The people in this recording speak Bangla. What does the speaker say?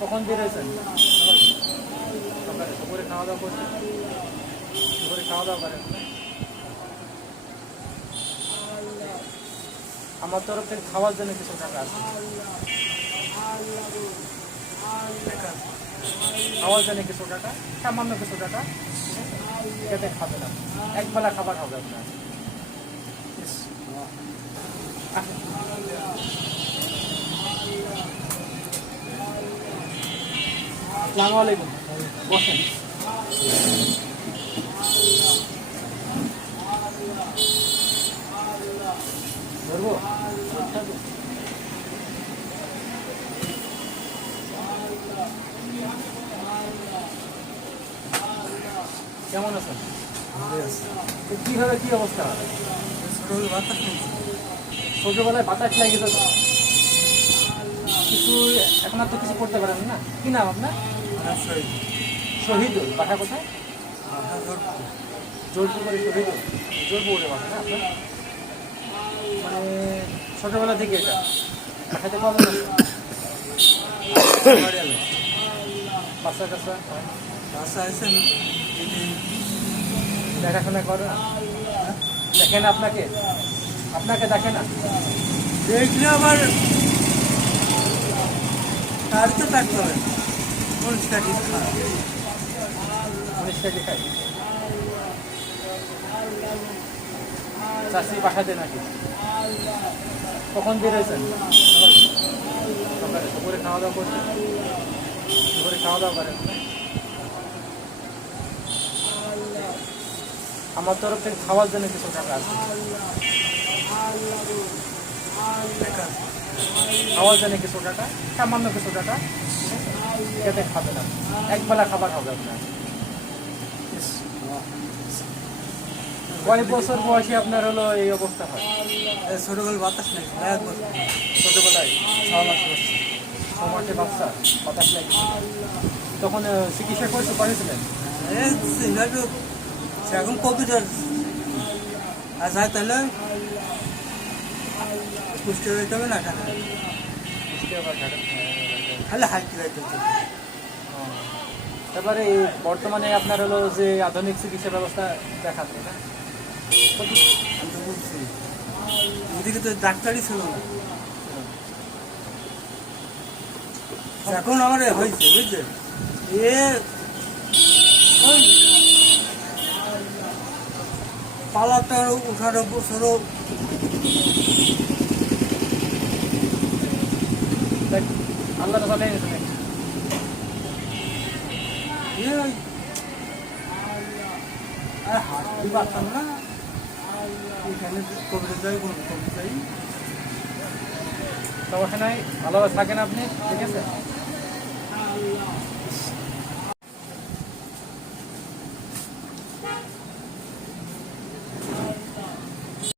কখন বের হয়েছেন? সকালে। দুপুরে খাওয়া দাওয়া করছেন? দুপুরে খাওয়া দাওয়া করেন? আমার তরফ থেকে খাওয়ার জন্য কিছু টাকা আছে। খাওয়ার জন্য কিছু টাকা, সামান্য কিছু টাকা খেতে খাবেন আপনি। একবেলা খাবার হবে আপনার। আসসালামু আলাইকুম। বসেন। ধরবো? কেমন আছেন? কিভাবে কি অবস্থা? ছোটবেলায় বাতাস লাগে তো কিছু, এখন আর তো কিছু করতে পারেন না। কি নাম আপনার? শহীদুল। বাসা কোথায়? জোরপুর করে শহীদুল। জোরপুরে বাসা না আপনার? মানে ছোটবেলা থেকে এটা বাসাতে কবে বাচ্চা কাচ্চা দেখাশোনা করে না? দেখে না আপনাকে? আপনাকে দেখে না? দেখলে আবার তার তো থাকতে হবে। পরিষ্কার খায় চাষি পাঠাতে নাকি? কখন বের হয়েছেন? সকালে। দুপুরে খাওয়া দাওয়া করছেন? দুপুরে খাওয়া দাওয়া করেন? আমার তরফ থেকে খাওয়ার জন্য কিছু টাকা আছে। খাওয়ার জন্য কিছু টাকা, সামান্য কিছু টাকা খেতে খাবেন আপনি। একবেলা খাবার হবে আপনার। কয় বছর বয়সে আপনার হলো এই অবস্থা হয়? ছোটবেলা বাতাস নেই, ছোটবেলায় 6 মাস বয়স। 6 মাসে বাচ্চা বাতাস লাগে। তখন চিকিৎসা করেছিলেন? এখন কবিতার আর যায় তাহলে পুষ্টি হইতে হবে না, খালি হাইট যাইতে হচ্ছে। তারপরে এই বর্তমানে আপনার হলো যে আধুনিক চিকিৎসা ব্যবস্থা দেখাচ্ছে না? আমি তো বলছি ওদিকে তো ডাক্তারই ছিল না। এখন আমার হয়েছে বুঝছে এ ওই পালাটা 18 বছরও আল্লাহ তাআলা এনেছেন। আর হাঁটতে পারতাম না, এখানে কবিতা যাই কবিতা যাই। সমস্যা নাই, ভালোভাবে থাকেন আপনি, ঠিক আছে?